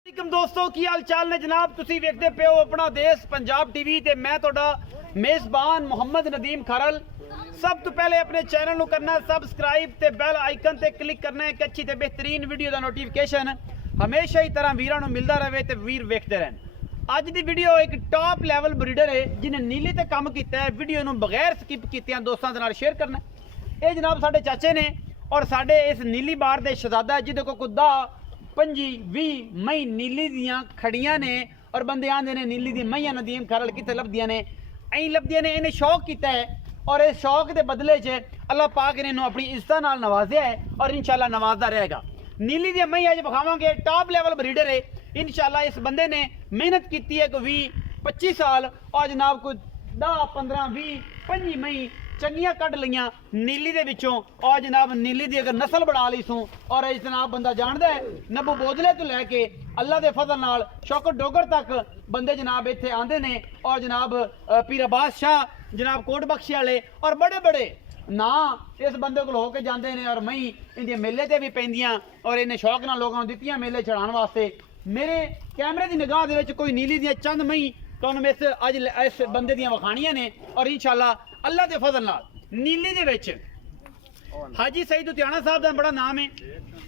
वालेकुम दोस्तों की हाल चाल ने जनाब तुसी वेखदे पे हो अपना देश पंजाब टीवी ते मैं तुहाडा मेज़बान मोहम्मद नदीम खरल। सब तो पहले अपने चैनल को करना सबसक्राइब ते बैल आइकन ते क्लिक करना है कि अच्छी ते बेहतरीन वीडियो का नोटिफिकेशन हमेशा ही तरह वीरां नूं मिलता रहे ते वीर वेखते रहन। अज दी वीडियो एक टॉप लैवल ब्रीडर है जिन्हें नीली ते काम किया है। वीडियो नूं बगैर स्किप कीतियां दोस्तों के नाल शेयर करना। ये जनाब साडे चाचे ने और साडे इस नीली बार दे शहजादा जिहदे को कुदा 25-20 मई नीली दियां खड़ियां ने और बंदे आंदे ने नीली दी मईयां नदीम खरल कित्थे लभदियां ने ऐं लभदियां ने। इन्हें शौक किया है और इस शौक के बदले च अल्लाह पाक ने इन्हों अपनी इज्जत नाल नवाजिया है और इंशाल्लाह नवाजदा रहेगा। नीली दी मई अज विखावांगे टॉप लैवल ब्रीडर है इंशाल्लाह। इस बंदे ने मेहनत की है कोई 20-25 साल और जनाब कोई 10-15-20-25 मई चंगियां कढ़ लियां नीली दे विचों और जनाब नीली दी अगर नस्ल बना ली सूँ और इस जनाब बंदा जानता है नब्बू बोदले तो लैके अल्लाह के फजल नाल शौकत डोगर तक बंदे जनाब इत्थे आंदे ने और जनाब पीर अब्बास शाह जनाब कोट बख्शी वाले और बड़े बड़े ना इस बंदे को होके जाते हैं और मई इंदियां मेले ते भी पैंदियां और इन्हें शौक नाल लोगों दित्तियां मेले चढ़ाने वास्ते। मेरे कैमरे की निगाह दे विच कोई नीली दियां चंद मई तुहानूं इस अज इस बंदे दियां वखाणियां ने और इंशाल्लाह अल्लाह के फजल नाल नीली दे विच हाजी सईद उतियाना साहब का बड़ा नाम है,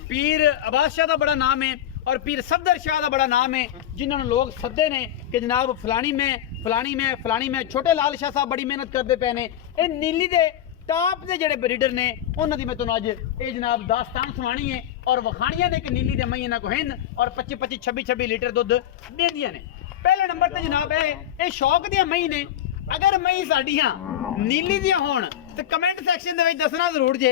पीर अब्बास शाह का बड़ा नाम है और पीर सफदर शाह का बड़ा नाम है जिन्होंने लोग सदे ने कि जनाब फलानी में छोटे लाल शाह साहब बड़ी मेहनत करते पे ने। ये नीली दे टॉप के जेडे ब्रीडर ने उन्होंने दी मैं तुहानूं अज ये जनाब दास्तान सुनानी है और वखाणियां ने कि नीली दे मई इन्हां को हैं और 25-25 26-26 लीटर दुध देंदियां ने। पहले नंबर पर जनाब है ये शौक दियां मई ने। अगर मई साडियां नीली दियां होण तो कमेंट सैक्शन दे विच दसना जरूर जे,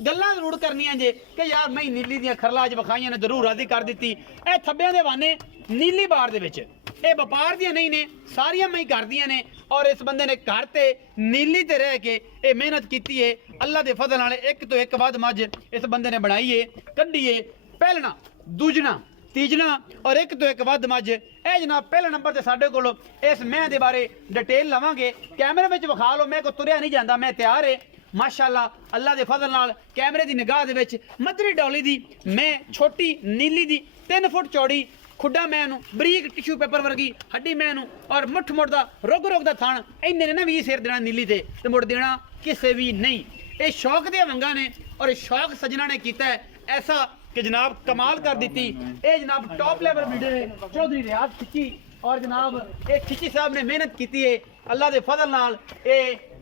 गल्लां जरूर करनियां जे कि यार मई नीली दियां खरला अज विखाइयां ने जरूर राजी कर दी। ए थब्बियां दे वाने नीली बार दे विच ये व्यापार दियां नहीं ने, सारियां मई करदियां ने और इस बंदे ने घर ते नीली ते रह के ये मेहनत की है अल्लाह के फजल नाल। एक तो एक वध मझ इस बंदे ने बनाई है कड्ढी है पहलना दूजना तीजना और एक तो एक वध मझ। ए जनाब पहले नंबर से साढ़े को इस मैं दे बारे डिटेल लवांगे, कैमरे में विखा लो। मैं को तुरिया नहीं जाता, मैं तैयार है माशाअल्लाह अल्लाह के फजल नाल। कैमरे की निगाह दे विच मदरी डोली दी मैं छोटी नीली दी 3 फुट चौड़ी खुडा मैनू बरीक टिश्यू पेपर वर्गी हड्डी मैनू और मुठ मुठ का रुग रुग का थान इन्ने ने ना 20 सिर देना नीली ते मुड़ देना किसे भी नहीं। ये शौक दिया वंगा ने और शौक सजना ने किया है ऐसा कि जनाब कमाल कर दी। ये जनाब टॉप लेवल ब्रीडर है चौधरी रियाज खिची और जनाब ये खिची साहब ने मेहनत की है अल्लाह के फजल नाल।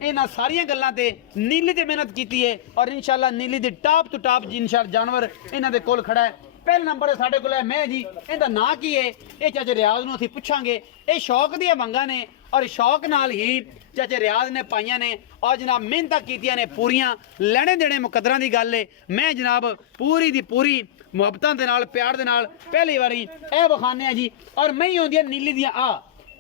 इन्हां सारियां गल्लां ते नीली ते मेहनत की है और इंशाल्लाह नीली दी टॉप टू टॉप इंशाल्लाह जानवर इन्हां दे कोल खड़ा है। पहले नंबर साढ़े को मैं जी इनका ना की है ये चाचे रियाज नूं असीं पुछांगे। ये शौक दियां मंगां ने और शौक नाल ही चाचे रियाज ने पाइयां ने और जनाब मेहनत कीतियां ने पूरियां लेने देने मुकदरां दी गल है। मैं जनाब पूरी दी पूरी मुहब्बतां दे नाल प्यार दे नाल पहली बारी ए विखाने जी और मैं ही होंदियां नीली दियां आ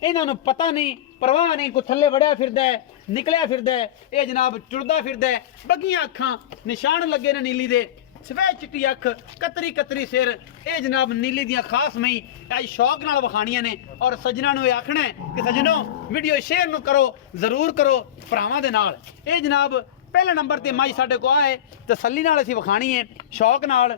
इन्हां नूं पता नहीं परवाह नहीं कोई थल्ले वड़िया फिरदा है निकलिया फिरदा है ये जनाब टुरदा फिरदा है बगियां अखां निशान लगे ने नीली दे सफेद चिट्टी अख कतरी कतरी सिर। ये जनाब नीली दियां खास मई अज शौक नाल विखाणियां ने और सजना नूं आखना है कि सजनों वीडियो शेयर नूं करो जरूर करो भरावां दे नाल। ये जनाब पहले नंबर ते मई साडे को आए तसल्ली नाल असीं विखाणी है शौक नाल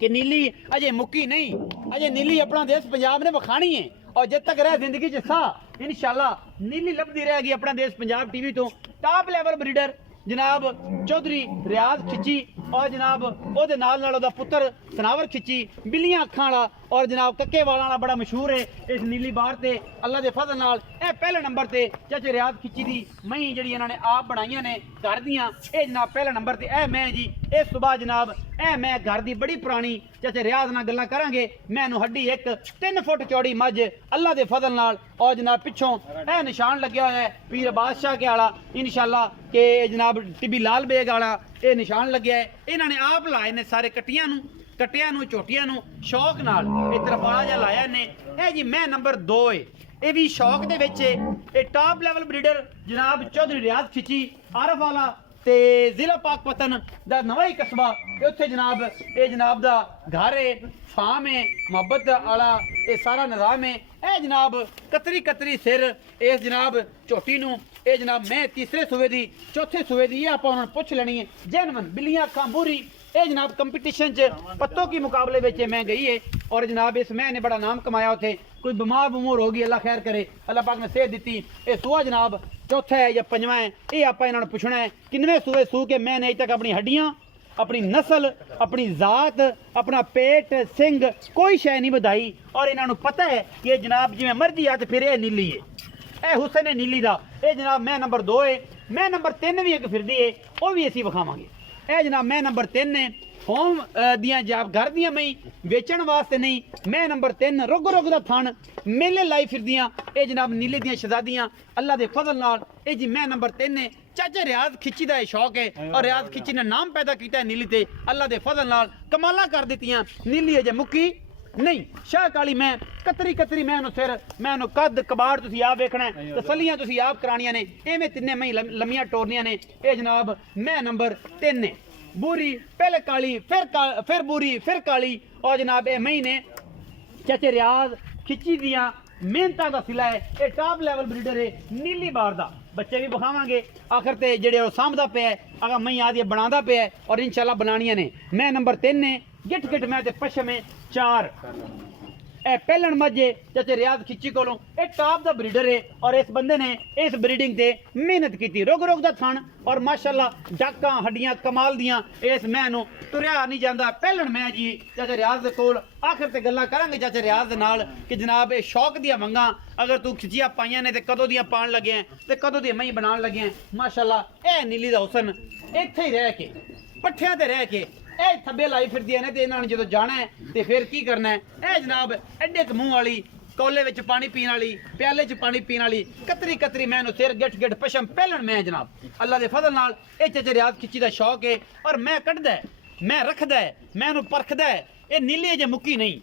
कि नीली अजे मुक्की नहीं, अजे नीली अपना देश पंजाब ने विखाणी है और जब तक रह जिंदगी च साह इंशाल्लाह नीली लभदी रहेगी अपना देश पंजाब टीवी तो। टॉप लेवल ब्रीडर जनाब चौधरी रियाज खिची और जनाब ओदे नाल ओदा पुत्र सनावर खिची बिल्लियां अखां वाला और जनाब कक्के वाला बड़ा मशहूर है इस नीली बार ते अल्लाह के फजल नाल। ए पहले नंबर ते चाचे रियाज खिची दी मई जिहड़ी इन्हां ने आप बनाईयां ने घर दियां। ए जनाब पहले नंबर ते ए मैं जी इस सुबह जनाब ए मैं घर दी बड़ी पुरानी चाचे रियाज नाल गल्लां करांगे। मैनू हड्डी एक 3 फुट चौड़ी मझ अल्लाह के फजल नाल और जनाब पिछों ए निशान लग्या होया है पीर बादशाह के आला इंशाल्लाह के जनाब टिब्बी लाल बेग वाला ये निशान लग्या है। इन्हां ने आप लाए ने सारे कट्टियां नूं झोटियां नूं शौक नाल ये तरपाला जा लाया ने। ए जी मैं नंबर 2 है ये भी शौक दे विच ये टॉप लेवल ब्रीडर जनाब चौधरी रियाज खिची आरफ वाला ते जिला पाकपतन दा नवा ही कस्बा उत्थे जनाब ये जनाब दा घर है फार्म है मुहब्बत वाला ये सारा निज़ाम है। ए जनाब कतरी कतरी सिर इस जनाब झोटी नूं ये जनाब मैं तीसरे सूबे दी चौथे सूबे दी आप पुछ लेनी है जैनवन बिल्लियां अखां बूरी ये जनाब कंपीटिशन च पत्तों के मुकाबले में मैं गई है और जनाब इस मैं ने बड़ा नाम कमाया उथे कोई बीमार बमूर हो गई अल्लाह खैर करे अल्लाह पाक ने सेहत दी ये सूआ जनाब चौथा है या पंजवा है ये आप इन्होंने पूछना है किनवे सूए सू के मैंने अज तक अपनी हड्डियां अपनी नस्ल अपनी जात अपना पेट सिंह कोई शय नहीं बधाई और इन्होंने पता है कि ये जनाब जिमें मर्जी आ तो फिर ये नीली है ए हुसैन है नीली का ये जनाब मैं नंबर 2 है मैं नंबर 3 भी एक फिरदी है वह भी असी विखावांगे ए जनाब मैं नंबर 3 है होम दियां जाब घर दियां मई बेचण वास्ते नहीं मैं नंबर 3 रुग रुग दा थण मेले लाई फिरदियां ए जनाब नीले दियां शहजादियां अल्लाह दे फजल नाल ए जी मैं नंबर 3 है चाचा रियाज खिच्ची दा शौक है और रियाज खिच्ची ने नाम पैदा किया है नीली ते अल्लाह दे फजल नाल कमाला कर दित्तियां नीली अजे मुक्की नहीं शाह काली मैं कतरी कतरी मैं सिर मैं कद कबाड़ तुसी आप वेखना है तसलियां तुसी आप करानियां ने एवें तिन्ने मई लम्मियां टोरनियां ने ए जनाब मैं नंबर 3 है बूरी पहले काली फिर बूरी फिर काली और जनाब ए मई ने चाचे रियाज खिच्ची दियां मेहनतां दा सिला है ये टॉप लेवल ब्रीडर है नीली बार दा बच्चे भी बखावांगे आखिर ते जेड़े सामदा पे है अगर मई आदि बनादा पे है और इंशाल्लाह बनानियां ने मैं नंबर 3 ने गिट गिट मैं ते पश्चिम में 4 ए पहलन मजे चाचे रियाज खिच्ची कोलों ए टॉप दा ब्रीडर है और इस बंदे ने इस ब्रीडिंग ते मेहनत की रुग रुग दा थण और माशाल्लाह डाका हड्डियां कमाल दियां इस मैं नु तुरिया नहीं जांदा पहलन मैं जी चाचे रियाज दे कोल आखिर ते गल्लां करांगे चाचे रियाज दे नाल कि जनाब ए शौक दियां मंगा अगर तू खिचिया पाइयां ने ते कदों दियां पाण लगे हैं ते कदों दी मई बनान लगे हैं माशाल्लाह ए नीली दा हुसन इत्थे ही रह के पट्ठियां ते रह के ए थब्बे लाई फिरदियां ने ते इन्हां ने जदों जाना है ते फिर की करना है ए जनाब एडे क मुंह वाली कोले विच पानी पीने वाली प्याले च पानी पीने वाली कतरी कतरी मैं सिर गिट गिट पशम पहलन मैं जनाब अल्लाह दे फजल नाल ए चाचे रियाज खिच्ची दा शौक है और मैं कढ़दा है मैं रखदा है मैं उन्हें परखदा है ये नीली अजे मुक्की नहीं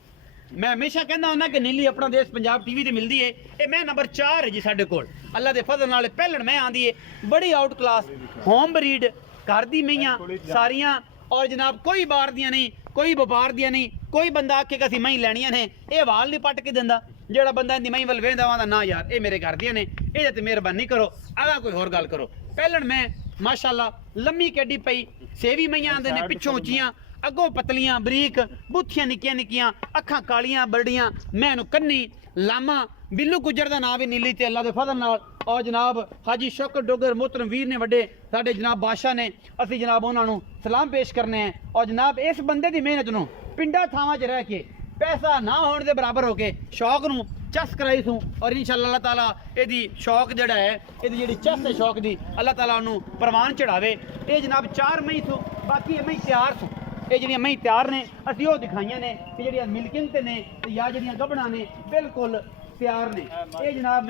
मैं हमेशा कहना हुंदा कि नीली अपना देश पंजाब टीवी ते मिलदी है ये मैं नंबर 4 है जी साडे कोल अल्लाह दे फजल नाल पहलन मैं आंदी है बड़ी आउट क्लास होम ब्रीड घर दी मैयां सारियां और जनाब कोई बार दियां नहीं कोई व्यापार दियां नहीं कोई बंदा आखे कि असीं मई लैनियां ने ये वाल नहीं पट के दिंदा जेड़ा बंदा इंदी मई वल वेंदा वांदा ना यार ये मेरे घर दियां ने ये ते मेहरबानी करो अगा कोई होर गल करो पहलन मैं माशाल्लाह लम्मी केडी पई सेवी मैयां आंदे ने पिछों उच्चियां अगों पतलियां बरीक बुथियां निक्कियां निक्कियां अखां कालियां बड़ियां मैं कन्नी लामा बिल्लू गुजर दा नाम भी नीली ते अल्लाह दे फजल नाल और जनाब हाजी शौकत डोगर मोहतरम वीर ने वड्डे साडे जनाब बादशाह ने असी जनाब उन्हां नूं सलाम पेश करने हैं और जनाब इस बंदे दी मेहनत नूं पिंडा थावां च रह के पैसा ना होने दे बराबर हो के शौक नूं चस कराई सूं और इंशाअल्लाह अल्लाह ताला एदी शौक जेड़ा है एदी जेड़ी चस है शौक दी अल्लाह ताला उन्हूं परवान चढ़ावे ये जनाब 4 मई सूं बाकी मई तैयार सूं ये जिहड़ियां मई तैयार ने असीं ओह दिखाइयां ने कि जिहड़ियां मिल्किंग ते ने ते या जिहड़ियां गबड़ां ने बिल्कुल तैयार ने ये जनाब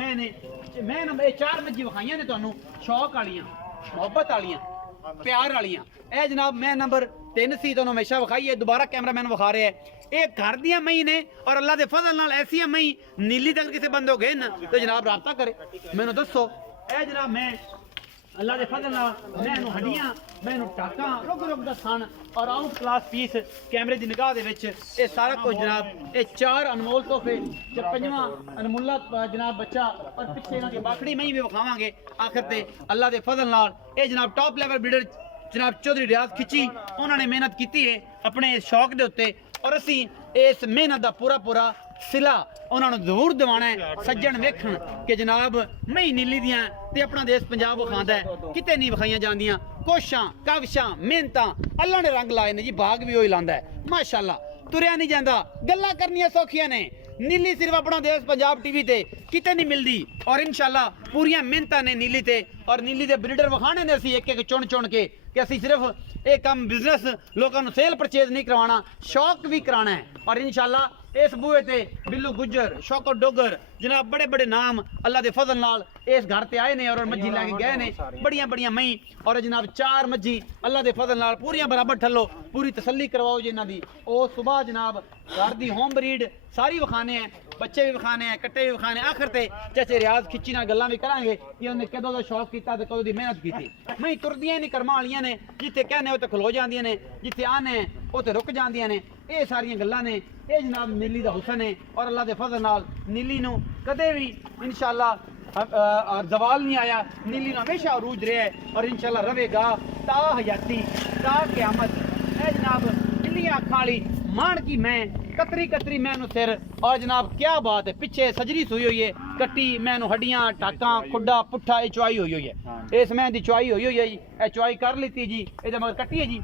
मैं नंबर 4 मज्जी विखाइयां ने तुहानूं शौक वालियां मोहब्बत वालियां प्यार वालियां ए जनाब मैं नंबर 3 सी तुहानूं हमेशा विखाई है दोबारा कैमरा मैन विखा रहा है ये घर दियां मई ने और अल्लाह दे फजल नाल ऐसियां मई नीली तक किसी बंदे हो गए ना तो जनाब राबता करे मैनूं दसो ए जनाब मैं अल्लाह दे फजल नाल मैनूं हड्डियां मैनूं टाकां रुक रुक दा थण और आउट क्लास पीस कैमरे दी निगाह दे विच ये सारा कुछ जनाब ये 4 अनमोल तोहफे ते 5वां अनमुल्ला जनाब बच्चा और पिछे इन्हां दी बाखड़ी मई भी विखावांगे आखिर ते अल्लाह दे फजल नाल ये जनाब टॉप लेवल ब्रीडर जनाब चौधरी रियाज खिच्ची उन्होंने मेहनत की है अपने इस शौक के उत्ते और असी इस मेहनत का पूरा पूरा सिला उन्होंने जरूर दिवाना है सज्जन वेखण कि जनाब मई नीली दियां ते अपना देश पंजाब विखांदा है किते नहीं विखाइयां जांदियां कोशां काविशां मेहनतां अल्लाह ने रंग लाए ने जी भाग भी वही लांदा है माशाअल्लाह तुरिया नहीं जांदा गल्लां करनियां सौखियां ने नीली सिर्फ अपना देश पंजाब टीवी ते किते नहीं मिलदी और इंशाल्लाह पूरियां मेहनतां ने नीली ते और नीली दे ब्रीडर विखाने ने असी एक एक चुन चुन के कि असी सिर्फ एक कम बिजनेस लोगों को सेल परचेज नहीं करवाना शौक भी कराना है और इंशाल्लाह इस बूहे ते बिल्लू गुज्जर शौकत डोगर जनाब बड़े बड़े नाम अल्लाह दे फजल नाल इस घर ते आए ने और मज्जी लैके गए ने बड़ियां बड़ियां मई और जनाब 4 मज्जी अल्लाह दे फजल नाल पूरियां बराबर ठल्लो पूरी तसल्ली करवाओ जी इन्हां दी ओ सुबह जनाब घर दी होम ब्रीड सारी विखाने हैं बच्चे भी विखाने हैं कट्टे भी विखाने आखिर ते चाचे रियाज खिच्ची नाल गल्लां भी करांगे कि उन्हें कदों दा शौक कीता ते कदों दी मेहनत कीती मई तुरदियां नहीं कर्मां वालियां ने जिथे कहने उत्ते खलो जांदियां ने जिथे आने उत्ते रुक जांदियां ने ये सारियां गल्लां ने ये जनाब नीली दा हुसन है और अल्लाह दे फजल नाल नीली नूं कदे भी इंशाअल्लाह जवाल नहीं आया नीली नूं हमेशा अरूज रहा है और इंशाअल्लाह रहेगा ता हयाती ता क़यामत। ए जनाब नीलियां अखां वाली मान की मैं कतरी कतरी मैनू सिर और जनाब क्या बात है पिछे सजरी सूई हुई है कट्टी मैनू हड्डियां टाका खुड्डा पुट्ठा ये चुआई हुई हुई है इस मैं दी चुआई हुई हुई है जी ये चुआई कर लीती जी ये मगर कट्टी है जी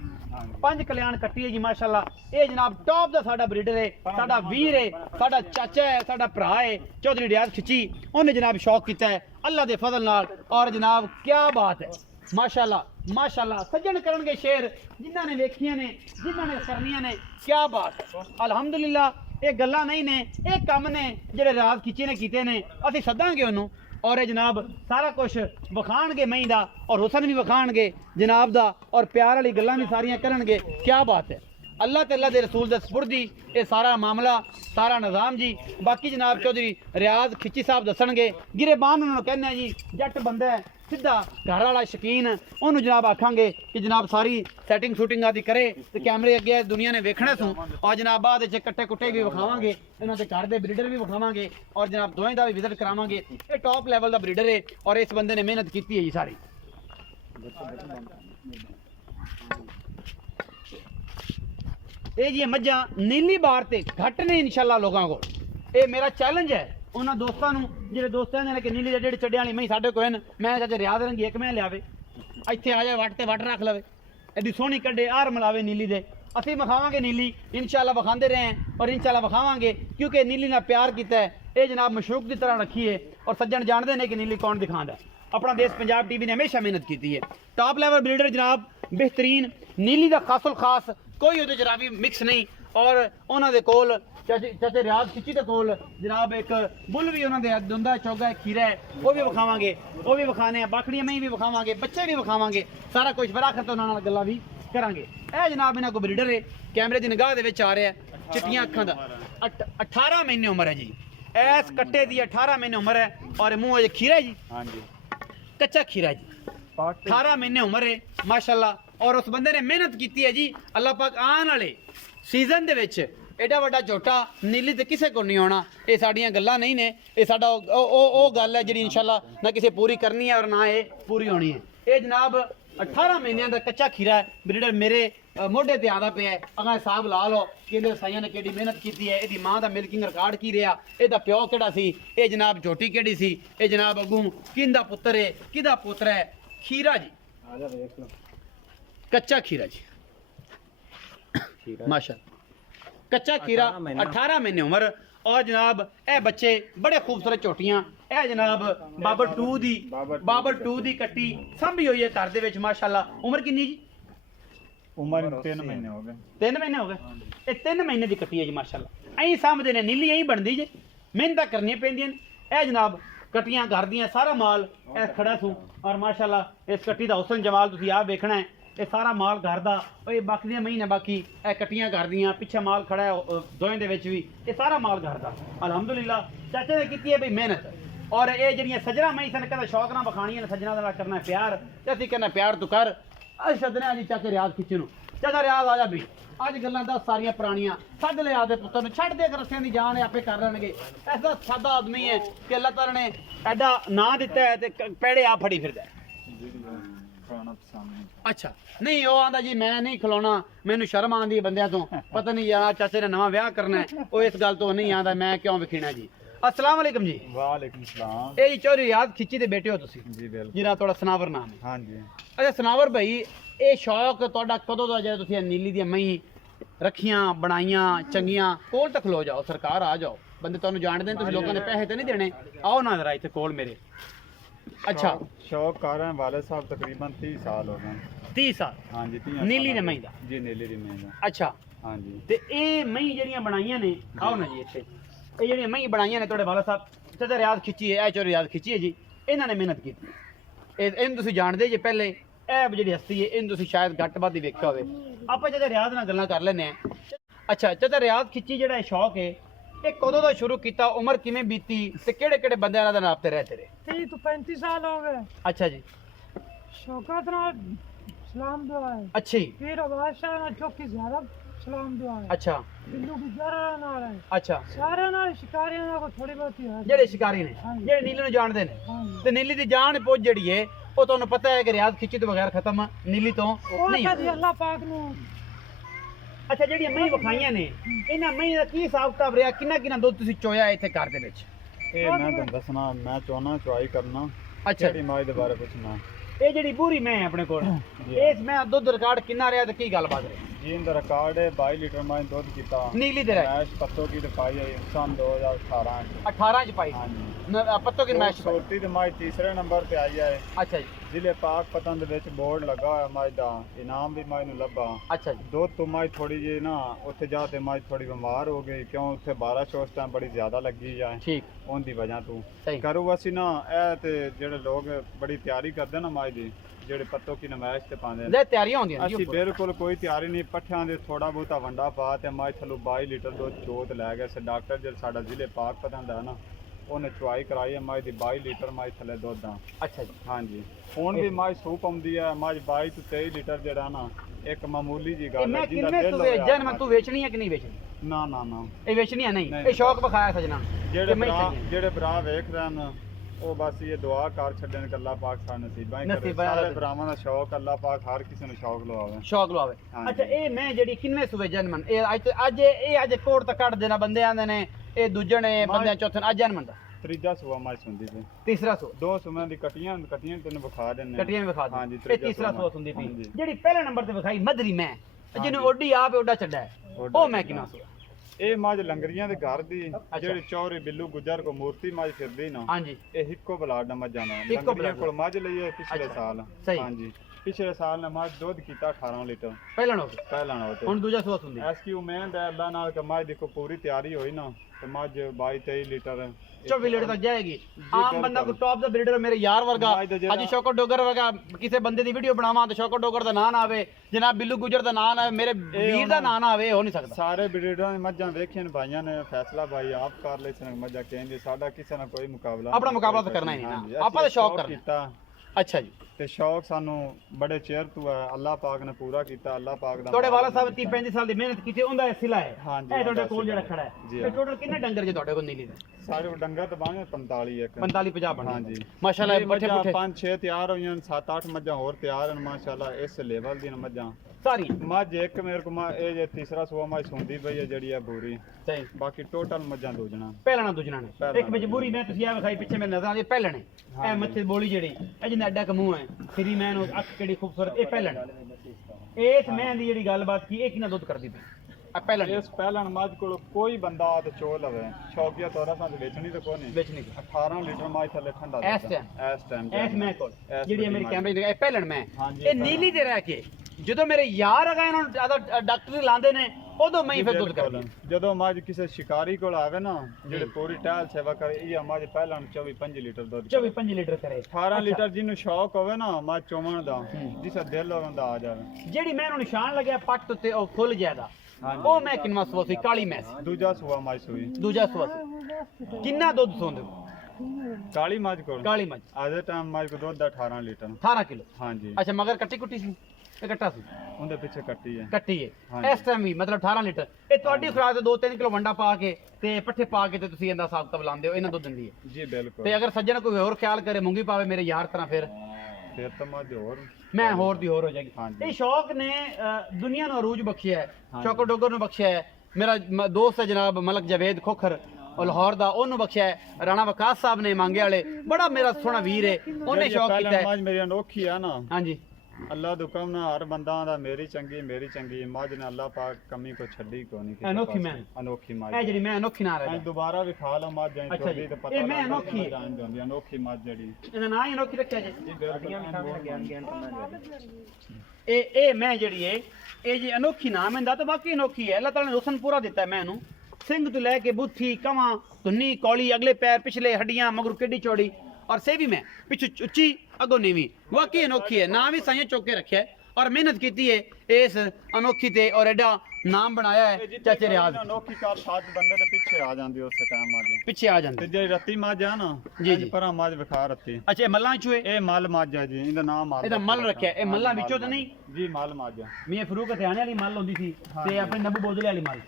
5 कल्याण कट्टी है जी माशाल्लाह ये जनाब टॉप दा साडा ब्रीडर है साडा वीर है साडा चाचा है साडा भरा है चौधरी रियाज खिची उन्हें जनाब शौक किया है अल्लाह दे फजल नाल और जनाब क्या बात है माशाल्लाह माशाल्लाह सज्जन करनगे शेर जिन्हां ने वेखियां ने जिन्हां ने करनियां ने क्या बात है अल्हम्दुलिल्लाह ये गल्लां नहीं ने ये काम ने जेड़े राज खिची ने कीते ने असीं सदांगे ओनू और जनाब सारा कुछ विखाणगे मई दा और हुसन भी विखाणगे जनाब दा और प्यार वाली गल्लां भी सारियां करनगे क्या बात है अल्लाह ते अल्लाह दे रसूल दे सपुर्दी ये सारा मामला सारा निज़ाम जी बाकी जनाब चौधरी रियाज खिची साहब दसणगे गिरेबान उन्होंने कहने जी जट बंदा है सीधा घर वाला शकीन उन्होंने जनाब आखांगे कि जनाब सारी सैटिंग शूटिंग आदि करे तो कैमरे अगे दुनिया ने वेखना सूँ और जनाब बाद कट्टे कुट्टे भी विखावांगे इन्होंने घर के ब्रीडर भी विखावांगे और जनाब दोवें का भी विजिट करावांगे ये टॉप लैवल का ब्रीडर है और इस बंदे ने मेहनत की है जी सारी ये जी मज्जां नीली बार ते घट ने इंशाल्लाह लोगों को ये मेरा चैलेंज है उन्होंने दोस्तों जो दोस्तों ने कि नीली जेडे चढ़िया वाली मई साढ़े को मैं चाचे रियाज रंगी एक मैं लियावे इतने आ जाए वट ते वट रख लवे एडी सोहनी कड्डे आर मिलावे नीली दे असीं विखावांगे नीली इंशाल्लाह विखांदे रहे हैं और इंशाल्लाह विखावांगे क्योंकि नीली ने प्यार किया है ये जनाब मशरूक की तरह रखी है और सज्जन जानते हैं कि नीली कौन दिखांदा है अपना देश पंजाब टीवी ने हमेशा मेहनत की है टॉप लेवल ब्रीडर जनाब बेहतरीन नीली का खासुल खास कोई उहदे च रावी मिक्स नहीं और उन्होंने दे कोल चाचे रियाज खिची दे कोल जनाब एक बुल भी उन्होंने दुंदा चौगा खीरा है वो भी विखावांगे वो भी विखाने बाखड़ियां में भी विखावांगे बच्चे भी विखावांगे सारा कुछ फिर आखिर तो उन्होंने गल्लां भी करांगे ए जनाब इन्हां को ब्रीडर है कैमरे की निगाह दे विच आ रहा है चिट्टियां अखां दा 18 महीने उम्र है जी इस कट्टे की 18 महीने उम्र है और मुंह अजे खीरा है जी हाँ जी कच्चा खीरा है जी 18 महीने उम्र है माशाल्लाह और उस बंदे ने मेहनत की है जी अल्लाह पाक आने वाले सीजन दे विच एडा वड्डा झोटा नीली ते किसे को नहीं आना ये साडियां गल्लां नहीं ने ये साडा ओ गल है जिहड़ी इंशाल्लाह ना किसे पूरी करनी है और ना ये पूरी होनी है ये जनाब 18 महीनों का कच्चा खीरा है ब्रीडर मेरे मोढे ते आंदा पिया है अगर हिसाब ला लो कि साइयां ने केड़ी मेहनत की है इसदी मां दा मिल्किंग रिकॉर्ड की रहा ਇਹਦਾ प्यो केड़ा सी ये जनाब झोटी केड़ी सी ये जनाब अगू किंदा पुत्र है किदा पुत्र है खीरा जी आजा देख लो कच्चा खीरा जी माशाल्लाह कच्चा खीरा 18 महीने उम्र और जनाब ए बच्चे बड़े खूबसूरत झोटियां ए जनाब बाबर 2 दी कट्टी संभी हुई है घर दे विच माशाल्लाह उम्र कितनी जी उम्र 3 महीने हो गए 3 महीने हो गए ये 3 महीने की कट्टी है जी माशाल्लाह ऐ समझदे ने नीली ऐ बनदी जे मेहनत करनी पैंदियां ए जनाब कट्टियां घर दियां सारा माल ए खड़ा सूं और माशाल्लाह इस कट्टी दा हुसन जमाल तुसीं आप देखना है ये सारा माल घर दा ये बाकी दियां महीने बाकी ए कट्टियां घर दियां पिछे माल खड़ा है दोएं दे विच भी ये सारा माल घर दा अल्हम्दुलिल्लाह चाचे ने कीती है भाई मेहनत और ये जिहड़ियां सजरा मई सन कहदा शौक ना बखाणियां ने सजना दा करना प्यार ते असीं कहना प्यार तू कर अज सदने जी चाचे रियाज खिच्चे नूं चाचा रियाज आ जा भी अज गल्लां दस सारियां पुरानियां सद ले आदे पुत्तर नूं छड्ड दे रस्सियां दी जान है आपे कर लैणगे ऐसा सादा आदमी है कि अल्लाह ताला ने एडा नां दित्ता है ते पेड़े आप फड़ी फिरदा है अच्छा नहीं वो आंदा जी मैं नहीं खिलाना मैनू शर्म आंदी बंदियां तो पता नहीं यार चाचे ने नवा ब्याह करना है वो इस गल तो नहीं आंदा मैं क्यों विखीना जी अस्सलाम वालेकुम जी वालेकुम सलाम ए जी चौधरी रियाज खिची दे बेटे हो तुसी जी बिल्कुल जिहड़ा थोड़ा सनावर नाम है हां जी अच्छा सनावर भाई ये शौक ਤੁਹਾਡਾ ਕਦੋਂ ਦਾ ਜਿਹੜਾ ਤੁਸੀਂ ਨੀਲੀ ਦੀਆਂ ਮਹੀਂ ਰੱਖੀਆਂ ਬਣਾਈਆਂ ਚੰਗੀਆਂ ਕੋਲ ਤੱਕ ਖਲੋ ਜਾਓ ਸਰਕਾਰ ਆ ਜਾਓ ਬੰਦੇ ਤੁਹਾਨੂੰ ਜਾਣਦੇ ਨੇ ਤੁਸੀਂ ਲੋਕਾਂ ਦੇ ਪੈਸੇ ਤੇ ਨਹੀਂ ਦੇਣੇ ਆਓ ਨਾ ਜ਼ਰਾ ਇੱਥੇ ਕੋਲ ਮੇਰੇ अच्छा शौक कर रहे हैं वाले साहब तकरीबन 30 साल हो गए 30 साल हाँ जी 30 नीली ने मई दा जी नीली दी मई दा अच्छा हाँ जी ਤੇ ਇਹ ਮਹੀਂ ਜਿਹੜੀਆਂ ਬਣਾਈਆਂ ਨੇ ਆਓ ਨਾ ਜੀ ਇੱਥੇ ਇਹ ਜਿਹੜੀਆਂ ਮਹੀਂ ਬਣਾਈਆਂ ਨੇ ਤੁਹਾਡੇ ਵਾਲਾ ਸਾਹਿਬ ਚਾਚਾ ਰਿਆਜ਼ ਖਿੱਚੀ ਹੈ ਇਹ ਚੋ ਰਿਆਜ਼ ਖਿੱਚੀ ਹੈ ਜੀ ਇਹਨਾਂ ਨੇ ਮਿਹਨਤ ਕੀਤੀ ਇਹਨੂੰ ਤੁਸੀਂ ਜਾਣਦੇ ਜੇ ਪਹਿਲੇ ਇਹ ਜਿਹੜੀ ਹਸਤੀ ਹੈ ਇਹਨੂੰ ਤੁਸੀਂ ਸ਼ਾਇਦ ਘੱਟ ਵੱਧ ਹੀ ਵੇਖਿਆ ਹੋਵੇ ਆਪਾਂ ਚਾਚਾ ਰਿਆਜ਼ ਨਾਲ ਗੱਲਾਂ ਕਰ ਲੈਨੇ ਆ ਅੱਛਾ ਚਾਚਾ ਰਿਆਜ਼ ਖਿੱਚੀ ਜਿਹੜਾ ਸ਼ੌਕ ਹੈ ਇਹ ਕਦੋਂ ਦਾ ਸ਼ੁਰੂ ਕੀਤਾ ਉਮਰ ਕਿਵੇਂ ਬੀਤੀ ਤੇ ਕਿਹੜੇ ਕਿਹੜੇ ਬੰਦਿਆਂ ਨਾਲ ਨਾਪ ਤੇ ਰਹੇ ਤੇਰੇ 30 ਤੋਂ 35 ਸਾਲ ਹੋ ਗਏ ਅੱਛਾ ਜੀ ਸ਼ੌਕਤ ਨਾਲ ਸਲਾਮ ਦੁਆ ਹੈ ਅੱਛੀ ਫਿਰ ਆਵਾਜ਼ਾਂ ਨਾਲ ਚੌਕੀ ਜ਼ਿਆਦਾ ਸਲਾਮ ਦੁਆ ਹੈ ਅੱਛਾ ਬਿੱਲੂ ਗੁਜਰਾ ਨਾਲ ਹੈ ਅੱਛਾ ਸਾਰਿਆਂ ਨਾਲ ਸ਼ਿਕਾਰੀਆਂ ਨਾਲ ਕੋਈ ਥੋੜੀ ਬਹੁਤੀ ਹੈ ਜਿਹੜੇ ਸ਼ਿਕਾਰੀ ਨੇ ਜਿਹੜੇ ਨੀਲੀ ਨੂੰ ਜਾਣਦੇ ਨੇ ਤੇ ਨੀਲੀ ਦੀ ਜਾਨ ਪਹੁੰਚ ਜਿਹੜੀ ਹੈ ਉਹ ਤੁਹਾਨੂੰ ਪਤਾ ਹੈ ਕਿ ਰਿਆਜ਼ ਖਿੱਚੀ ਤੋਂ ਬਗੈਰ ਖਤਮ ਨੀਲੀ ਤੋਂ ਉਹ ਨਹੀਂ ਕਦੀ ਅੱਲਾਹ ਪਾਕ ਨੂੰ ਅੱਛਾ ਜਿਹੜੀਆਂ ਮਹੀਂ ਵਿਖਾਈਆਂ ਨੇ ਇਹਨਾਂ ਮਹੀਂ ਦਾ ਕੀ ਹਿਸਾਬ ਕਿਤਾਬ ਰਿਹਾ ਕਿੰਨਾ ਕਿੰਨਾ ਦੁੱਧ ਤੁਸੀਂ ਚੋਇਆ ਇੱਥੇ ਘਰ ਦੇ ਵਿੱਚ ਇਹ ਮੈਂ ਤੁਹਾਨੂੰ ਦੱਸਣਾ ਮੈਂ ਚਾਹੁੰਦਾ ਚੁਆਈ ਕਰਨਾ ਅੱਛਾ ਜਿਹੜੀ ਮੱਝ ਦੇ ਬਾਰੇ ਪੁੱਛਣਾ ਇਹ ਜਿਹੜੀ ਬੂਰੀ ਮੈਂ ਆਪਣੇ ਕੋਲ ਇਸ ਮੈਂ ਦੁੱਧ ਰਿਕਾਰਡ ਕਿੰਨਾ ਰਿਹਾ ਤੇ ਕੀ ਗੱਲਬਾਤ ਰਹੀ ਜੀ ਇਹਦਾ ਰਿਕਾਰਡ ਹੈ 22 ਲੀਟਰ ਮੈਂ ਦੁੱਧ ਕੀਤਾ ਨੀਲੀ ਦੇ ਰਹਿ ਮੈਸ਼ ਪੱਤੋ ਕੀ ਤੇ ਪਾਈ ਹੈ ਸਨ 2018 18 ਚ ਪਾਈ ਹਾਂਜੀ ਪੱਤੋ ਕੀ ਮੈਚ ਛੋਟੀ ਤੇ ਮੱਝ ਤੀਸਰੇ ਨੰਬਰ ਤੇ ਆਈ ਹੈ ਅੱਛਾ ਜੀ ਜ਼ਿਲ੍ਹੇ ਪਾਕ ਪਤਨ ਦੇ ਵਿੱਚ ਬੋਰਡ ਲੱਗਾ ਹੋਇਆ ਮੱਝ ਦਾ ਇਨਾਮ ਵੀ ਮੱਝ ਨੂੰ ਲੱਭਾ ਅੱਛਾ ਜੀ ਦੁੱਧ ਤੋਂ ਮੱਝ ਥੋੜੀ ਜਿਹੀ ਨਾ ਉੱਥੇ ਜਾ ਤੇ ਮੱਝ ਥੋੜੀ ਬਿਮਾਰ ਹੋ ਗਈ ਕਿਉਂ ਉੱਥੇ 12 ਉਸ ਟਾਈਮ ਬੜੀ ਜ਼ਿਆਦਾ ਲੱਗੀ ਜਾਏ ਠੀਕ ਉਹਦੀ ਵਜ੍ਹਾ ਤੋਂ ਸਹੀ ਕਰੂ ਅਸੀਂ ਨਾ ਇਹ ਤੇ ਜਿਹੜੇ ਲੋਕ ਬੜੀ ਤਿਆਰੀ ਕਰਦੇ ਨਾ ਮੱਝ ਦੀ ਜਿਹੜੇ ਪੱਤੋ ਕੀ ਨਮਾਇਸ਼ ਤੇ ਪਾਉਂਦੇ ਨੇ ਦੇ ਤਿਆਰੀਆਂ ਹੁੰਦੀਆਂ ਅਸੀਂ ਬਿਲਕੁਲ ਕੋਈ ਤਿਆਰੀ ਨਹੀਂ ਪੱਠਿਆਂ ਦੇ ਥੋੜਾ ਬਹੁਤਾ ਵੰਡਾ ਪਾ ਤੇ ਮੱਝ ਥੱਲੋਂ 22 ਲੀਟਰ ਦੁੱਧ ਚੋਤ ਲੈ ਗਿਆ ਸੀ ਡਾਕਟਰ ਜਿਹੜਾ ਸਾਡਾ ਜ਼ਿਲ੍ਹੇ ਪਾਕ ਪਤਨ ਦਾ ਨਾ ਉਹਨੇ ਚੁਆਈ ਕਰਾਈ ਹੈ ਮੱਝ ਦੀ 22 ਲੀਟਰ ਮੱਝ ਥੱਲੇ ਦੁੱਧ ਦਾ ਅੱਛਾ ਜੀ ਹਾਂਜੀ ਹੁਣ ਵੀ ਮੱਝ ਸੂਪ ਆਉਂਦੀ ਹੈ ਮੱਝ 22 ਤੋਂ 23 ਲੀਟਰ ਜਿਹੜਾ ਨਾ ਇੱਕ ਮਾਮੂਲੀ ਜੀ ਗੱਲ ਮੈਂ ਹੈ ਜਿਹਦਾ ਕਿੰਨੇ ਦਿਲ ਤੋਂ ਹੋਵੇ ਵੇਚਣ ਮੈਂ ਤੂੰ ਵੇਚਣੀ ਹੈ ਕਿ ਨਹੀਂ ਵੇਚਣੀ ਨਾ ਨਾ ਨਾ ਇਹ ਵੇਚਣੀ ਹੈ ਨਹੀਂ ਨਹੀਂ। ਇਹ ਸ਼ੌਕ ਵਿਖਾਇਆ ਸਜਣਾ ਜਿਹੜੇ ਭਰਾ ਵੇਖ ਰਹੇ ਨੇ ਉਹ ਬਸ ਇਹ ਦੁਆ ਕਰ ਛੱਡਣ ਕੱਲਾ ਪਾਕ ਸਾਡੇ ਨਸੀਬਾਂ ਹੀ ਕਰੇ ਨਸੀਬਾਂ ਸਾਰੇ ਵਾਲਾ ਭਰਾਵਾਂ ਦਾ ਸ਼ੌਕ ਅੱਲਾ ਪਾਕ ਹਰ ਕਿਸੇ ਨੂੰ ਸ਼ੌਕ ਲਵਾਵੇ ਸ਼ੌਕ ਲਵਾਵੇ ਹਾਂਜੀ। ਅੱਛਾ ਇਹ ਮੈਂ ਜਿਹੜੀ ਕਿੰਨੇ ਸੂਵੇ ਜਨਮਨ ਇਹ ਅੱਜ ਕੋਟ ਤਾਂ ਕੱਢ ਦੇਣਾ ਬੰਦੇ ਆਂਦੇ ਨੇ ਇਹ ਦੂਜੇ ਨੇ ਬੰਦਿਆਂ ਚੌਥੇ ਅੱਜ ਜਨਮਨ ਦਾ ਤੀਜਾ ਸੂਆ ਮੱਝ ਹੁੰਦੀ ਪਈ ਤੀਸਰਾ ਸੂ ਦੋ ਸੂਆਂ ਦੀ ਕਟੀਆਂ ਤੈਨੂੰ ਵਿਖਾ ਦਿੰਨੇ ਕਟੀਆਂ ਵੀ ਵਿਖਾ ਹਾਂਜੀ, ਦੇ ਇਹ ਤੀਸਰਾ ਸੂ ਹੁੰਦੀ ਪਈ ਹਾਂਜੀ। ਜਿਹੜੀ ਪਹਿਲੇ ਨੰਬਰ ਤੇ ਵਿਖਾਈ ਮਦਰੀ ਮੈਂ ਜਿਹਨੂੰ ਓਡੀ ਆਪ ਓਡਾ ਛੱਡਾ ਹੈ ਉਹ ਮੈਂ ਕਿੰਨਾ ਸੂ ਇਹ ਮੱਝ ਲੰਗਰੀਆਂ ਦੇ ਘਰ ਦੀ ਜਿਹੜੀ ਚੌਰੀ ਬਿੱਲੂ ਗੁੱਜਰ ਕੋ ਮੂਰਤੀ ਮੱਝ ਫਿਰਦੀ ਨਾ ਹਾਂਜੀ ਇਹ ਇੱਕੋ ਬਲਾਡ ਦਾ ਮੱਝਾਂ ਨਾਲ ਇੱਕੋ ਲੰਗਰੀਆਂ ਬਲਾਡ ਕੋਲ ਮੱਝ ਲਈ ਹੈ ਪਿਛਲੇ ਅੱਛਾ। ਸਾਲ ਸਹੀ। ਹਾਂਜੀ ਪਿਛਲੇ ਸਾਲ ਨੇ ਮੱਝ ਦੁੱਧ ਕੀਤਾ 18 ਲੀਟਰ ਪਹਿਲਾਂ ਹੋ ਗਿਆ ਪਹਿਲਾਂ ਨਾ ਹੋਤੇ ਹੁਣ ਦੂਜਾ ਸੂ ਹੁੰਦੀ ਐਸ ਕੀ ਉਮੀਦ ਹੈ ਅੱਲਾ ਨਾਲ ਕਿ ਮੱਝ ਦੀ ਕੋ ਪੂਰੀ ਤਿਆਰੀ ਹੋਈ ਨਾ ਤੇ ਮੱਝ 22 23 ਲੀਟਰ 24 ਲੀਟਰ ਤੱਕ ਜਾਏਗੀ ਆਮ ਬੰਦਾ ਕੋ ਟੌਪ ਦਾ ਬਰੀਡਰ ਮੇਰੇ ਯਾਰ ਵਰਗਾ ਮੱਝ ਦਾ ਜਿਹੜਾ- ਅੱਜ ਸ਼ੌਕਤ ਡੋਗਰ ਵਰਗਾ ਕਿਸੇ ਬੰਦੇ ਦੀ ਵੀਡੀਓ ਬਣਾਵਾਂ ਤੇ ਸ਼ੌਕਤ ਡੋਗਰ ਦਾ ਨਾਂ ਨਾ ਆਵੇ ਜਨਾਬ ਬਿੱਲੂ ਗੁਜਰ ਦਾ ਨਾਂ ਨਾ ਆਵੇ ਮੇਰੇ ਵੀਰ ਦਾ ਨਾਂ ਨਾ ਆਵੇ ਹੋ ਨਹੀਂ ਸਕਦਾ ਸਾਰੇ ਬਰੀਡਰਾਂ ਦੀ ਮੱਝਾਂ ਵੇਖੀਆਂ ਨੇ ਭਾਈਆਂ ਨੇ ਫੈਸਲਾ ਭਾਈ ਆਪ ਕਰ ਲੈ ਸਨ ਮੱਝਾਂ ਕਹਿੰਦੇ ਸਾਡਾ ਕਿਸੇ ਨਾਲ ਕੋਈ ਮੁਕਾਬਲਾ ਆਪਣਾ ਮੁਕਾਬਲਾ ਤਾਂ ਕਰਨਾ ਹੀ ਨਹੀਂ ਨਾ ਆਪਾਂ ਤਾਂ ਸ਼ੌਕ ਕਰਨਾ ਕੀਤਾ ਅੱਛਾ ਜੀ ਤੇ ਸ਼ੌਕ ਸਾਨੂੰ ਬੜੇ ਚਿਰ ਤੋਂ ਹੈ ਅੱਲਾਹ ਪਾਕ ਨੇ ਪੂਰਾ ਕੀਤਾ ਅੱਲਾਹ ਪਾਕ ਦਾ ਤੁਹਾਡੇ ਵਾਲਾ ਸਾਹਿਬ 30 35 ਸਾਲ ਦੀ ਮਿਹਨਤ ਕੀਤੀ ਉਹਦਾ ਇਹ ਸਿਲਾ ਹੈ ਹਾਂਜੀ, ਇਹ ਤੁਹਾਡੇ ਉਹਦਾ ਕੋਲ ਜਿਹੜਾ ਸਿਲਾ ਖੜਾ ਜੀ, ਹੈ ਹਾਂ। ਇਹ ਟੋਟਲ ਕਿੰਨੇ ਡੰਗਰ ਜੇ ਤੁਹਾਡੇ ਕੋਲ ਨੀਲੀ ਦੇ ਸਾਰੇ ਡੰਗਰ ਤਾਂ ਬਾਂਗੇ 45 ਇੱਕ 45 50 ਬਣੇ ਹਾਂਜੀ ਮਾਸ਼ਾਅੱਲਾ ਪੱਠੇ ਪੁੱਠੇ 5-6 ਤਿਆਰ ਹੋਈਆਂ 7-8 ਮੱਝਾਂ ਹੋਰ ਤਿਆਰ ਹਨ ਮਾਸ਼ਾਅੱਲਾ ਇਸ ਲੈਵਲ ਦੀਆਂ ਮੱਝਾਂ ਸਾਰੀ ਮੱਝ ਇੱਕ ਮੇਰੇ ਕੋਲ ਇਹ ਜੇ ਤੀਸਰਾ ਸੂਆ ਮੱਝ ਸੁੰਦੀ ਪਈ ਹੈ ਜਿਹੜੀ ਆ ਬੂਰੀ ਸਹੀ ਬਾਕੀ ਟੋਟਲ ਮੱਝਾਂ ਦੂਜਣਾ ਪਹਿਲਾਂ ਨਾ ਦੂਜਣਾ ਨੇ ਪਹਿਲਾਂ ਇੱਕ ਮਜਬੂਰੀ ਮੈਂ ਤੁਸੀਂ ਆ ਵਿਖਾਈ ਪਿੱਛੇ ਮੇਰੇ ਨਜ਼ਰਾਂ ਦੇ ਪਹਿਲਾਂ ਨੇ ਇਹ ਮੱਛੀ ਬੋਲੀ ਜਿਹੜੀ ਇਹ ਜਿੰਨਾ ਐਡਾ ਕਮੂ ਹੈ ਫਰੀ ਮੈਨ ਅੱਖ ਕਿਹੜੀ ਖੂਬਸੂਰਤ ਇਹ ਪਹਿਲਾਂ ਇਸ ਮੈਂ ਦੀ ਜਿਹੜੀ ਗੱਲਬਾਤ ਕੀ ਇਹ ਕਿੰਨਾ ਦੁੱਧ ਕਰਦੀ ਪਈ ਆ ਪਹਿਲਾਂ ਇਸ ਪਹਿਲਾਂ ਮੱਝ ਕੋਲ ਕੋਈ ਬੰਦਾ ਆ ਤੇ ਚੋ ਲਵੇ ਸ਼ੌਕੀਆ ਤੌਰ ਤੇ ਵੇਚਣੀ ਤਾਂ ਕੋਈ ਨਹੀਂ ਵੇਚਣੀ 18 ਲੀਟਰ ਮੱਝ ਥੱਲੇ ਠੰਡਾ ਇਸ ਦੁੱਧ। ਇਸ ਟਾਈਮ ਐਸ ਮੈਂ ਕੋਲ ਇਸ ਜਿਹੜੀ ਵੱਡੀ ਮੇਰੀ ਮੱਝ। ਕੈਮਰੇ ਦੀ ਇਹ ਪਹਿਲਣ ਮੈਂ ਹਾਂਜੀ, ਇਹ ਨੀਲੀ ਤੇ ਰਹਿ ਕੇ ਜਦੋਂ ਮੇਰੇ ਯਾਰ ਅਗਾ ਇਹਨਾਂ ਨੂੰ ਜ਼ਿਆਦਾ ਡਾਕਟਰ ਲਾਉਂਦੇ ਨੇ ਉਦੋਂ ਮੈਂ ਹੀ ਫਿਰ ਦੁੱਧ ਬਿਲਕੁਲ। ਕਰਦੀ ਜਦੋਂ ਮੱਝ ਕਿਸੇ ਸ਼ਿਕਾਰੀ ਕੋਲ ਆਵੇ ਨਾ ਜਿਹੜੇ ਪੂਰੀ ਟਹਿਲ ਸੇਵਾ ਕਰੇ ਇਹ ਮੱਝ ਪਹਿਲਾਂ 24-25 ਲੀਟਰ ਦੁੱਧ 24 ਲੀਟਰ ਕਰੇ 18 ਲੀਟਰ ਜਿਹਨੂੰ ਸ਼ੌਕ ਹੋਵੇ ਨਾ ਮੱਝ ਚੋਵਣ ਦਾ ਜਿਸਾ ਦਿਲ ਹੋਵੇ ਦਾ ਆ ਜਾਵੇ ਜਿਹੜੀ ਮੈਂ ਇਹਨੂੰ ਨਿਸ਼ਾਨ ਲੱਗਿਆ ਪੱਟ ਉੱਤੇ ਉਹ ਫੁੱਲ ਜਿਆਦਾ ਹਾਂਜੀ। ਉਹ ਮੈਂ ਕਿੰਨਾ ਸਵਾ ਸੀ ਕਾਲੀ ਮੈਸ ਦੂਜਾ ਸੂਆ ਮੱਝ ਸੂਈ ਦੂਜਾ ਸਵਾ ਸੀ ਕਿੰਨਾ ਦੁੱਧ ਸੌਂਦੇ ਕਾਲੀ ਮੱਝ ਕੋਲ ਕਾਲੀ ਮੱਝ ਅੱਜ ਦੇ ਟਾਈਮ ਮੱਝ ਕੋ ਦੁੱਧ ਦਾ 18 ਲੀਟਰ 18 ਕਿਲੋ ਹਾਂਜੀ ਅੱਛਾ ਮਗਰ ਕੱਟੀ ਕੁੱਟੀ ਸੀ ਇਹ ਕੱਟਾ ਸੀ ਉਹਦੇ ਪਿੱਛੇ ਕੱਟੀ ਹੈ ਕੱਟੀ ਹੈ ਹਾਂਜੀ। ਇਸ ਟਾਈਮ ਵੀ ਮਤਲਬ 18 ਲੀਟਰ ਇਹ ਤੁਹਾਡੀ ਖੁਰਾਕ ਦੇ 2-3 ਕਿਲੋ ਵੰਡਾ ਪਾ ਕੇ ਤੇ ਪੱਠੇ ਪਾ ਕੇ ਤੇ ਤੁਸੀਂ ਇਹਦਾ ਹਿਸਾਬ ਕਿਤਾਬ ਲਾਉਂਦੇ ਹੋ ਇਹਨਾਂ ਦੁੱਧ ਦਿੰਦੀ ਹੈ ਜੀ ਬਿਲਕੁਲ ਤੇ ਅਗਰ ਸੱਜਣ ਕੋਈ ਹੋਰ ਖਿਆਲ ਕਰੇ ਮੂੰਗੀ ਪਾਵੇ ਮੇਰੇ ਯਾਰ ਤਰ੍ਹਾਂ ਫਿਰ ਤਾਂ ਮੱਝ ਹੋਰ ਮੈਂ ਹੋਰ ਦੀ ਹੋਰ ਹੋ ਜਾਏਗੀ ਹਾਂਜੀ। ਇਹ ਸ਼ੌਕ ਨੇ ਦੁਨੀਆ ਨੂੰ ਅਰੂਜ ਬਖਸ਼ਿਆ ਹੈ ਸ਼ੌਕਤ ਡੋਗਰ ਨੂੰ ਬਖਸ਼ਿਆ ਹੈ ਮੇਰਾ ਦੋਸਤ ਹੈ ਜਨਾਬ ਮਲਕ ਜਵੇਦ ਖੋਖਰ ਉਹ ਲਾਹੌਰ ਦਾ ਉਹਨੂੰ ਬਖਸ਼ਿਆ ਹੈ ਰਾਣਾ ਵਕਾਸ ਸਾਹਿਬ ਨੇ ਮੰਗੇ ਵਾਲੇ ਬੜਾ ਮੇਰਾ ਸੋਹਣਾ ਵੀਰ ਹੈ ਉਹਨੇ ਸ਼ੌਕ ਕੀਤਾ ਹੈ ਮੱਝ ਮੇਰੀ ਅਨੋਖੀ ਆ ਨਾ ਹਾਂਜੀ ਅੱਲਾ ਦਾ ਹੁਕਮ ਨਾਲ ਹਰ ਬੰਦਾ ਦਾ ਮੇਰੀ ਚੰਗੀ ਮੱਝ ਨੇ ਅੱਲਾ ਪਾਕ ਕਮੀ ਕੋ ਛੱਡੀ ਕੋ ਨਹੀਂ ਕਿਸੇ ਅਨੋਖੀ ਪਾਸੇ। ਮੈਂ। ਅਨੋਖੀ ਮੱਝ ਇਹ ਜਿਹੜੀ ਮੈਂ ਅਨੋਖੀ ਨਾ ਮੈਂ ਰਹਿ ਦੁਬਾਰਾ ਵੀ ਖਾ ਲਾ ਮੱਝ ਜਾਈ ਅੱਛਾ ਜੀ। ਚੋਦੀ ਤੇ ਪਤਾ ਇਹ ਮੈਂ ਲੱਗਦਾ ਅਨੋਖੀ ਹੈ। ਜਾਣ ਜਾਂਦੀ ਅਨੋਖੀ ਮੱਝ ਜਿਹੜੀ ਇਹਦਾ ਨਾਂ ਹੀ ਅਨੋਖੀ ਰੱਖਿਆ ਜੇ ਜੀ ਬਿਲਕੁਲ ਇਹ ਮੈਂ ਜਿਹੜੀ ਹੈ ਇਹ ਜੀ ਅਨੋਖੀ ਨਾਮ ਇਹਦਾ ਤਾਂ ਬਾਕੀ ਅਨੋਖੀ ਹੈ ਅੱਲਾਹ ਤਾਲਾ ਨੇ ਹੁਸਨ ਪੂਰਾ ਦਿੱਤਾ ਹੈ ਮੈਨੂੰ ਸਿੰਘ ਤੋਂ ਲੈ ਕੇ ਬੁੱਥੀ ਕਵਾਂ ਧੁੰਨੀ ਕੌਲੀ ਅਗਲੇ ਪੈਰ ਪਿਛਲੇ ਹੱਡੀਆਂ ਮਗਰ ਕਿੱਡੀ ਚੌੜੀ ਔਰ ਸੇ ਵੀ ਮੈਂ ਪਿੱਛੇ ਉੱਚੀ ਅੱਗੋਂ ਨੀਵੀਂ ਵਾਕਈ ਅਨੋਖੀ ਹੈ ਨਾਮ ਵੀ ਸਾਈਆਂ ਚੁੱਕ ਕੇ ਰੱਖਿਆ ਹੈ ਔਰ ਮਿਹਨਤ ਕੀਤੀ ਹੈ ਇਸ ਅਨੋਖੀ ਤੇ ਔਰ ਐਡਾ ਨਾਮ ਬਣਾਇਆ ਹੈ ਚਾਚੇ ਰਿਆਜ਼ ਅਨੋਖੀ ਕਾਰ ਸਾਥ ਬੰਦੇ ਦੇ ਪਿੱਛੇ ਆ ਜਾਂਦੀ ਉਸ ਟਾਈਮ ਮੱਝ ਪਿੱਛੇ ਆ ਤੇ ਜਾਂਦੇ ਜਿਹੜੀ ਰੱਤੀ ਮੱਝ ਆ ਨਾ ਜੀ, ਜੀ। ਪਰਾਂ ਮੱਝ ਵਿਖਾ ਰੱਤੀ ਅੱਛਾ ਇਹ ਮੱਲਾਂ ਚੂਏ ਇਹ ਮੱਲ ਮੱਝ ਆ ਜੀ ਇਹਦਾ ਨਾਮ ਮੱਲ ਇਹਦਾ ਮੱਲ ਰੱਖਿਆ ਇਹ ਮੱਲਾਂ ਵਿੱਚੋਂ ਤਾਂ ਨਹੀਂ ਜੀ ਮੱਲ ਮੱਝ ਆ। ਮੀਆਂ ਫਰੂਕ ਹਥਿਆਣੇ ਵਾਲੀ ਮੱਲ ਹੁੰਦੀ ਸੀ ਤੇ ਆਪਣੇ ਨੱਬੂ ਬੋਦਲੇ ਵਾਲੀ ਮੱਲ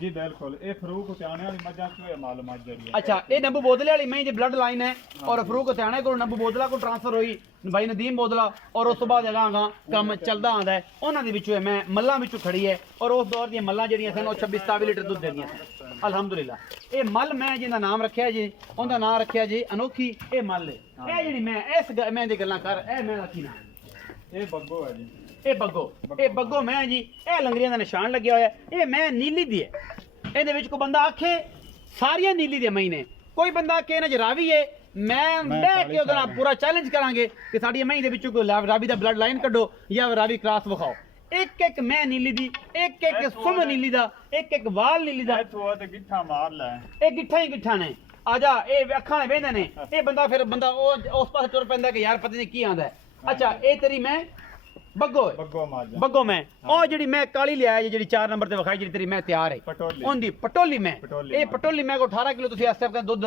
ਜੀ ਬਿਲਕੁਲ ਇਹ ਫਰੂਕ ਉਤਿਆਣੇ ਵਾਲੀ ਮੱਝਾਂ ਚੋਂ ਇਹ ਮੱਲ ਮੱਝ ਜਿਹੜੀ ਹੈ। ਅੱਛਾ ਇਹ ਨੱਬੂ ਬੋਦਲੇ ਵਾਲੀ ਮਹੀਂ ਦੀ ਬਲੱਡ ਲਾਈਨ ਹੈ ਔਰ ਫਰੂਕ ਹਥਿਆਣੇ ਕੋਲ ਨੱਬੂ ਬੋਦਲਾ ਕੋਲ ਟ੍ਰਾਂਸਫਰ ਹੋਈ ਬਾਈ ਨਦੀਮ ਬੋਦਲਾ ਔਰ ਉਸ ਤੋਂ ਬਾਅਦ ਅਗਾਂਹ ਕੰਮ ਚੱਲਦਾ ਆਂਦਾ ਹੈ। ਉਹਨਾਂ ਦੇ ਵਿੱਚੋਂ ਮੈਂ ਮੱਲਾਂ ਵਿੱਚੋਂ ਖੜੀ ਹੈ ਔਰ ਉਸ ਦੌਰ ਦੀਆਂ ਮੱਲਾਂ ਜਿਹੜੀਆਂ ਸਨ ਉਹ 26-27 ਲੀਟਰ ਦੁੱਧ ਦਿੰਦੀਆਂ ਸਨ ਅਲਹਮਦੁਲਿਲਾ। ਇਹ ਮੱਲ ਮੈਂ ਜਿਹਦਾ ਨਾਮ ਰੱਖਿਆ ਜੀ ਉਹਦਾ ਨਾਮ ਰੱਖਿਆ ਜੀ ਅਨੋਖੀ। ਇਹ ਮੱਲ ਹੈ ਇਹ ਜਿਹੜੀ ਮੈਂ ਇਸ ਮੈਂ ਦੀ ਗੱਲਾਂ ਕਰ ਇਹ ਮੈਂ ਰੱਖੀ ਨਾ ਇਹ ਬੱਗੋ ਹੈ ਜੀ। ਇਹ ਬੱਗੋ ਮੈਂ ਜੀ ਇਹ ਲੰਗਰੀਆਂ ਦਾ ਨਿਸ਼ਾਨ ਲੱਗਿਆ ਹੋਇਆ। ਇਹ ਮੈਂ ਨੀਲੀ ਦੀ ਹੈ। ਇਹਦੇ ਵਿੱਚ ਕੋਈ ਬੰਦਾ ਆਖੇ ਸਾਰੀਆਂ ਨੀਲੀ ਦੇ ਮਹੀਨੇ ਕੋਈ ਬੰਦਾ ਕਿ ਇਹਨਾਂ ਚ ਰਾਵੀ ਹੈ ਮੈਂ ਬਹਿ ਕੇ ਉਹਦੇ ਨਾਲ ਪੂਰਾ ਚੈਲੰਜ ਕਰਾਂਗੇ ਕਿ ਸਾਡੀ ਮਹੀਂ ਦੇ ਵਿੱਚੋਂ ਕੋਈ ਰਾਵੀ ਦਾ ਬਲੱਡ ਲਾਈਨ ਕੱਢੋ ਜਾਂ ਰਾਵੀ ਕ੍ਰਾਸ ਵਿਖਾਓ। ਇੱਕ ਇੱਕ ਮੈਂ ਨੀਲੀ ਦੀ ਇੱਕ ਇੱਕ ਸੁਮ ਨੀਲੀ ਦਾ ਇੱਕ ਇੱਕ ਵਾਲ ਨੀਲੀ ਦਾ ਤੂੰ ਤੇ ਗਿੱਠਾ ਮਾਰ ਲੈ। ਇਹ ਗਿੱਠਾ ਹੀ ਗਿੱਠਾ ਨੇ ਆ ਜਾ ਇਹ ਅੱਖਾਂ ਦੇ ਵੇਂਦੇ ਨੇ। ਇਹ ਬੰਦਾ ਫਿਰ ਬੰਦਾ ਉਹ ਉਸ ਪਾਸੇ ਤੁਰ ਪੈਂਦਾ ਕਿ ਯਾਰ ਪਤਾ ਨਹੀਂ ਕੀ ਆਂਦਾ। ਅੱਛਾ ਇਹ ਤੇਰੀ ਮੈਂ ਬੱਗੋ ਮੈਂ ਉਹ ਜਿਹੜੀ ਮੈਂ ਕਾਲੀ ਲਿਆਇਆ ਜਿਹੜੀ 4 ਨੰਬਰ ਤੇ ਵਿਖਾਈ ਜਿਹੜੀ ਤੇਰੀ ਮੈਂ ਤਿਆਰ ਹੈ ਉਹਦੀ ਪਟੋਲੀ ਮੈਂ ਇਹ ਪਟੋਲੀ ਮੈਂ ਕੋ 18 ਕਿਲੋ ਤੁਸੀਂ ਇਸ ਟਾਈਮ ਦੁੱਧ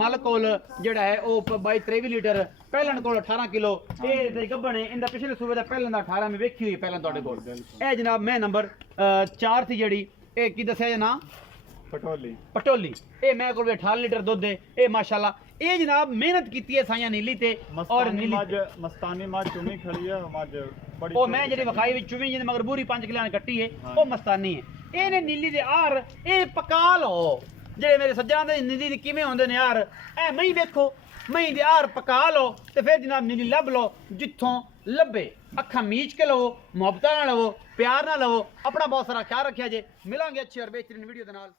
ਮਲ ਕੋਲ ਜਿਹੜਾ ਹੈ ਉਹ 22-23 ਲੀਟਰ ਪਹਿਲਣ ਕੋਲ 18 ਕਿਲੋ ਇਹ ਤੇ ਗੱਭਣ ਇਹਦਾ ਪਿਛਲੇ ਸੂਬੇ ਦਾ ਪਹਿਲਾਂ ਦਾ 18 ਮੈਂ ਵੇਖੀ ਹੋਈ ਪਹਿਲਾਂ ਤੁਹਾਡੇ ਕੋਲ। ਇਹ ਜਨਾਬ ਮੈਂ ਨੰਬਰ 4 ਸੀ ਜਿਹੜੀ ਇਹ ਕੀ ਦੱਸਿਆ ਜੀ ਨਾ ਪਟੋਲੀ ਇਹ ਮੈਂ ਕੋਲ 18 ਲੀਟਰ ਦੁੱਧ ਹੈ। ਇਹ ਮਾਸ਼ਾਅੱਲਾ ਇਹ ਜਨਾਬ ਮਿਹਨਤ ਕੀਤੀ ਹੈ ਸਾਈਆਂ ਨੀਲੀ ਤੇ ਔਰ ਨੀਲੀ ਮਸਤਾਨੀ ਮੱਝ ਚੁਣੀ ਖੜੀ ਹੈ ਮੱਝ ਬੜੀ ਉਹ ਮੈਂ ਜਿਹੜੀ ਵਿਖਾਈ ਵਿੱਚ ਚੁਵੀ ਜਿਹਦੇ ਮਗਰ ਬੂਰੀ 5 ਕਿਲਿਆਂ ਨੇ ਕੱਟੀ ਹੈ ਉਹ ਮਸਤਾਨੀ ਹੈ। ਇਹਨੇ ਨੀਲੀ ਦੇ ਆਰ ਇਹ ਪਕਾ ਲਓ ਜਿਹੜੇ ਮੇਰੇ ਸੱਜਣਾ ਦੇ ਨੀਲੀ ਦੇ ਕਿਵੇਂ ਹੁੰਦੇ ਨੇ ਯਾਰ ਇਹ ਮਹੀਂ ਵੇਖੋ ਮਹੀਂ ਦੇ ਆਰ ਪਕਾ ਲਓ ਤੇ ਫਿਰ ਜਨਾਬ ਨੀਲੀ ਲੱਭ ਲਓ ਜਿੱਥੋਂ ਲੱਭੇ ਅੱਖਾਂ ਮੀਚ ਕੇ ਲਵੋ ਮੁਹੱਬਤਾਂ ਨਾਲ ਲਵੋ ਪਿਆਰ ਨਾਲ ਲਵੋ। ਆਪਣਾ ਬਹੁਤ ਸਾਰਾ ਖਿਆਲ ਰੱਖਿਆ ਜੇ। ਮਿਲਾਂਗੇ ਅੱਛੀ ਔਰ ਬਿਹਤਰੀਨ ਵੀਡੀਓ ਦੇ ਨਾਲ।